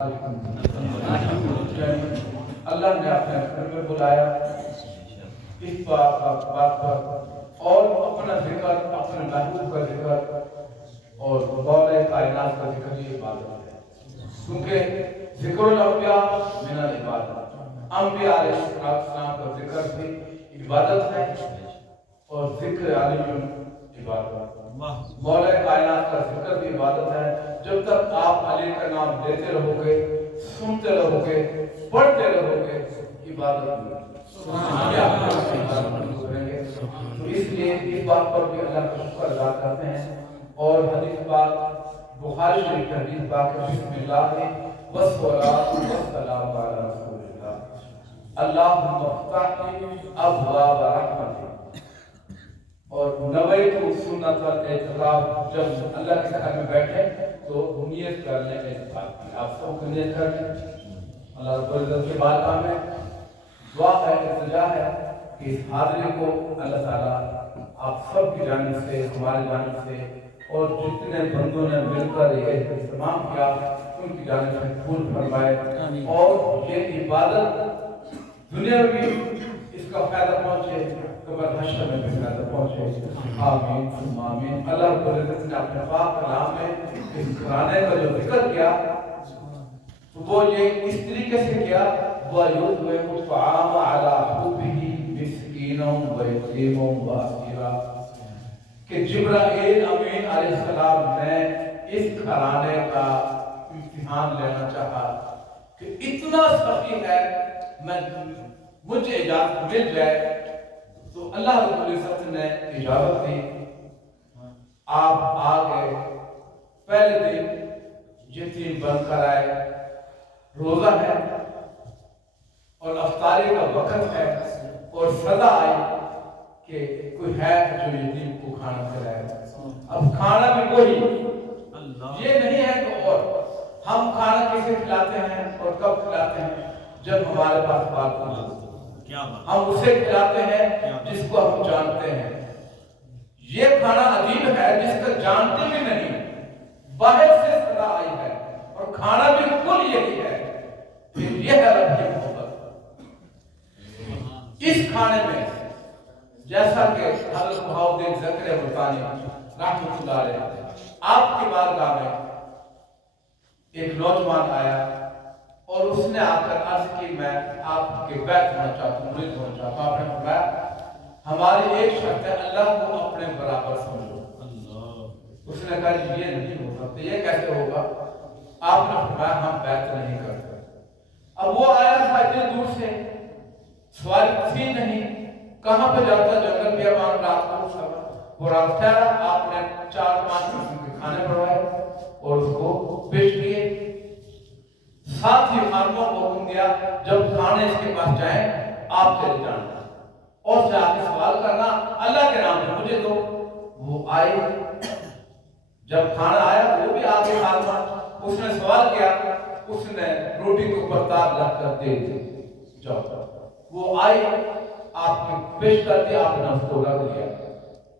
اللہ نے اپنے گھر میں بلایا اس بات پر اور اپنا ذکر اپنے محبوب کا ذکر اور بولے کائنات کا ذکر یہ عبادت ہے، کیونکہ ذکر الانبیاء من العبادت، انبیاء علیہ السلام کا ذکر بھی عبادت ہے اور ذکر علی عبادت، مولا کائنات کا ذکر بھی عبادت ہے۔ جب تک آپ علی کا نام لیتے رہو گے، سنتے رہو گے، پڑھتے رہو گے، عبادت ہوگی، تو اس لیے اس بات پر بھی اللہ کا شکر ادا کرتے ہیں۔ اور حدیث پاک بخاری شریف کی حدیث پاک بسم اللہ والصلاۃ والسلام علی رسول اللہ اللہم افتح ابواب رحمتک، اور نویت سنت الاعتکاف، جب اللہ کے گھر میں بیٹھے تو نیت کرنے کا اعتکاف کی، آپ سب کو نیت کرنے اللہ رب العزت کے بارگاہ میں دعا ہے، التجا ہے کہ اس حاضری کو اللہ تعالیٰ آپ سب کی جانب سے، ہماری جانب سے اور جتنے بندوں نے مل کر یہ اہتمام کیا ان کی جانب سے قبول فرمائے، اور یہ عبادت دنیا میں بھی اس کا فائدہ پہنچے، قبر حشر میں بھی فائدہ پہنچے، آمین ثم آمین۔ اللہ رب العزت نے اپنے پاک کلام میں اس گھرانے کا جو ذکر کیا وہ یہ اس طریقے سے کیا، وَيُطْعِمُ الطَّعَامَ عَلَى حُبِّهِ مِسْكِينًا وَيَتِيمًا وَأَسِيرًا، کہ جبرائیل امین علیہ السلام نے اس گھرانے کا امتحان لینا چاہا کہ اتنا سخی ہے، مجھے اجازت مل جائے تو اللہ رب العزت نے اجازت دی۔ آپ آگے پہلے دن یتیم بن کر آئے، روزہ ہے اور افطاری کا وقت ہے، اور سزا آئی کہ کوئی ہے جو یتیم کو کھانا کھلائے۔ اب کھانا بھی وہی، یہ نہیں ہے کہ اور ہم کھانا کیسے کھلاتے ہیں اور کب کھلاتے ہیں، جب ہمارے پاس بات ہو ہم اسے کھلاتے ہیں جس کو ہم جانتے ہیں۔ یہ کھانا عجیب ہے جس کا جانتے بھی نہیں، باہر سے صدا آئی ہے اور کھانا بالکل یہی ہے، پھر یہ ہے رب کی محبت۔ اس کھانے میں جیسا کہ حضرت بہاؤالدین زکریا ملتانی رحمۃ اللہ علیہ آپ کی بارگاہ میں ایک نوجوان آیا اور اس نے آ کر عرض کی میں آپ کے بیعت ہونا چاہتا ہوں، مرید ہونا چاہتا ہوں۔ آپ نے فرمایا ہماری ایک شرط ہے، اللہ کو اپنے برابر سمجھو۔ اس نے کہا یہ نہیں ہو سکتا، یہ کیسے ہوگا؟ آپ نے فرمایا ہم بیعت نہیں کرتے۔ اب وہ آیا تھا اتنی دور سے، سواری تھی نہیں، کہاں پہ جاتا، جنگل بیابان، رات کو سفر، وہ رات ٹھہرا، آپ نے 4-5 قسم کے کھانے بنوائے اور اس کو پیش کیے، ساتھ ہی خادموں کو حکم دیا جب کھانے اس کے پاس جائیں آپ چلے جانا اور سے آ کے سوال کرنا اللہ کے نام سے مجھے دو۔ وہ آئے، جب کھانا آیا وہ بھی آگے خادمہ، اس نے سوال کیا، اس نے روٹی کے اوپر تاب رکھ کر دے دی، جاؤ۔ وہ آئی، آپ نے پیش کر دیا، آپ نے اس کو رکھ لیا۔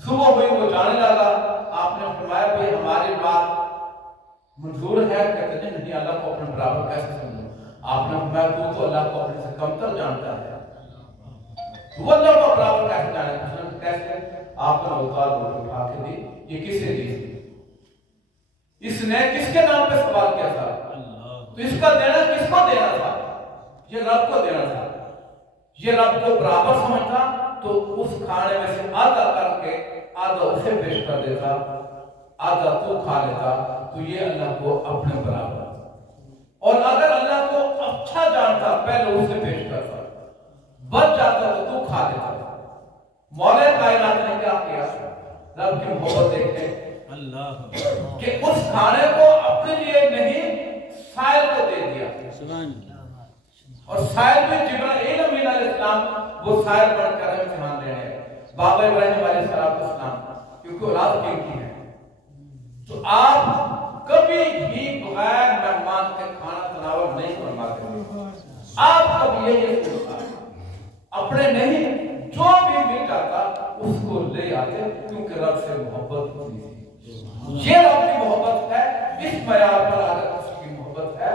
صبح ہوئی وہ جانے لگا، آپ نے فرمایا بھئی ہماری بات منظور ہے؟ کہتے ہیں نہیں، اللہ کو اپنے برابر کیسے سمجھو؟ آپ نے فرمایا تو اللہ کو اپنے سے کمتر جانتا ہے، تو اللہ کو برابر کیسے جانے؟ کیسے؟ آپ نے اوقات اٹھا کے دی، یہ کسے دی؟ اس نے کس کے نام پہ سوال کیا تھا؟ تو اس کا دینا کس کو دینا تھا؟ یہ رب کو دینا تھا۔ یہ رب کو برابر سمجھتا تو اس کھانے میں سے آدھا کر کے آدھا اسے پیش کر دیتا، آدھا تو کھا لیتا، تو یہ اللہ کو اپنے برابر۔ اور اگر اللہ کو اچھا جانتا پہلے اسے پیش کرتا، بچ جاتا تو کھا لیتا۔ مولا کائنات نے کیا کیا؟ رب کی محبت دیکھیں کہ اس کھانے کو اپنے لیے نہیں سائل کو دے دیا، اور سائل میں جبرائیل امین علیہ السلام وہ سائل بن کر امتحان لے رہے ہیں، بابا ابراہیم علیہ السلام، کیونکہ اولاد کن کی ہے۔ تو آپ کبھی بھی بغیر مہمان کے کھانا تناول نہیں فرماتے، آپ کبھی یہ سوچتا اپنے نہیں، جو بھی مل جاتا اس کو لے آتے، کیونکہ رب سے محبت ہوتی ہے۔ یہ رب کی محبت ہے، اس معیار پر اگر کسی کی محبت ہے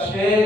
6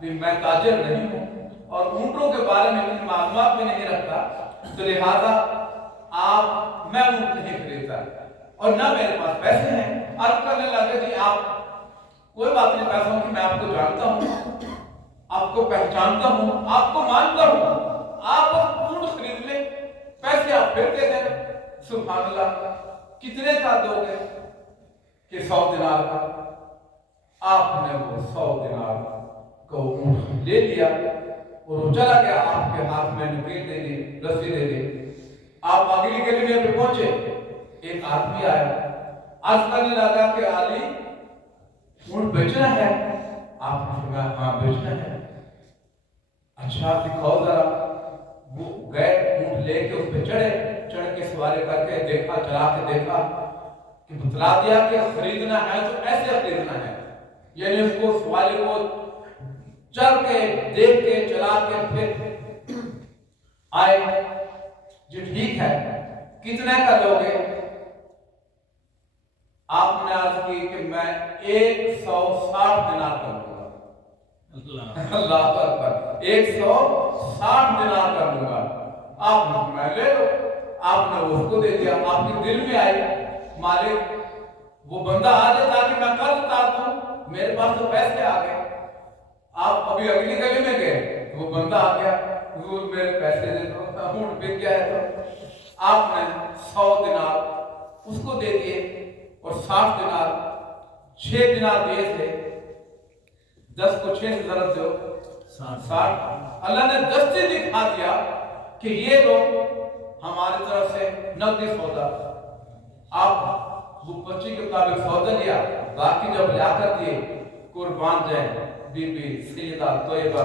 کہ میں تاجر نہیں ہوں اور اونٹوں کے بارے میں اتنی معلومات بھی نہیں رکھتا، تو لہذا میں اونٹ نہیں خریدتا اور نہ میرے پاس پیسے ہیں۔ عرض کرنے لگے جی آپ کوئی بات نہیں، پیسوں کی میں آپ کو جانتا ہوں، آپ کو پہچانتا ہوں، آپ کو مانتا ہوں، آپ اونٹ خرید لیں، پیسے آپ پھر دے دیں۔ سبحان اللہ، کتنے کا دو گے؟ کہ 100 دینار کا۔ آپ نے وہ 100 دینار کو اونٹ لے لیا اور وہ چلا گیا، آپ کے ہاتھ میں نکیل دے دی، رسی دے دی۔ آپ اگلی گلی میں پہنچے، ایک آدمی آیا، عرض کرنے لگا کہ علی اونٹ بیچنا ہے؟ آپ نے فرمایا ہاں بیچنا ہے۔ اچھا دکھاؤ ذرا۔ وہ گئے، اونٹ لے کے اس پہ چڑھ کے سواری کر کے دیکھا، چلا کے دیکھا کہ بتلا دیا کہ خریدنا ہے تو ایسے خریدنا ہے، یعنی اس کو سواری کو چل کے دیکھ کے چلا کے پھر آئے۔ جو ٹھیک ہے، کتنے کا لوگے؟ آپ نے عرض کی کہ میں 160 دینار کا لوں گا۔ اللہ اکبر، 160 دینار کا لوں گا۔ آپ نے میں لے لو۔ آپ نے اس کو دے دیا۔ آپ کے دل میں آئی مالک وہ بندہ آ جائے تاکہ میں قرض اتار دوں، میرے پاس تو پیسے آ گئے۔ آپ ابھی اگلی گلی میں گئے، وہ بندہ آ گیا، حضور میرے پیسے دے دو، اونٹ بک گیا ہے۔ تو آپ نے 100 دینار اس کو دے دیے اور 60 دینار 6 دینار دیے تھے، 10 کو 6 سے ضرب دو 60۔ اللہ نے 10 سے دکھا دیا کہ یہ لوگ ہماری طرف سے نقدی سودا۔ آپ وہ 25 کے مطابق سودا لیا، باقی جب لا کر دیے قربان جائیں بی بی سیدہ طیبہ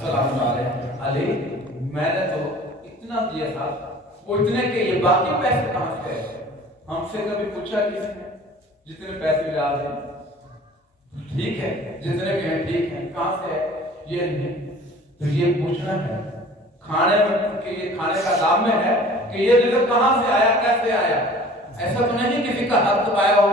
سلام علیہ، میں نے تو اتنا دیا تھا، وہ اتنے کہ یہ باقی پیسے کہاں سے ہے؟ ہم سے کبھی پوچھا کسی نے جتنے پیسے لا دیں؟ ٹھیک ہے جتنے بھی ہیں ٹھیک ہیں، کہاں سے ہے؟ یہ نہیں، تو یہ پوچھنا ہے کھانے میں کہ یہ کھانے کا دام میں ہے کہ یہ رزق کہاں سے آیا، کیسے آیا؟ ایسا تو نہیں کسی کا حق دبایا ہو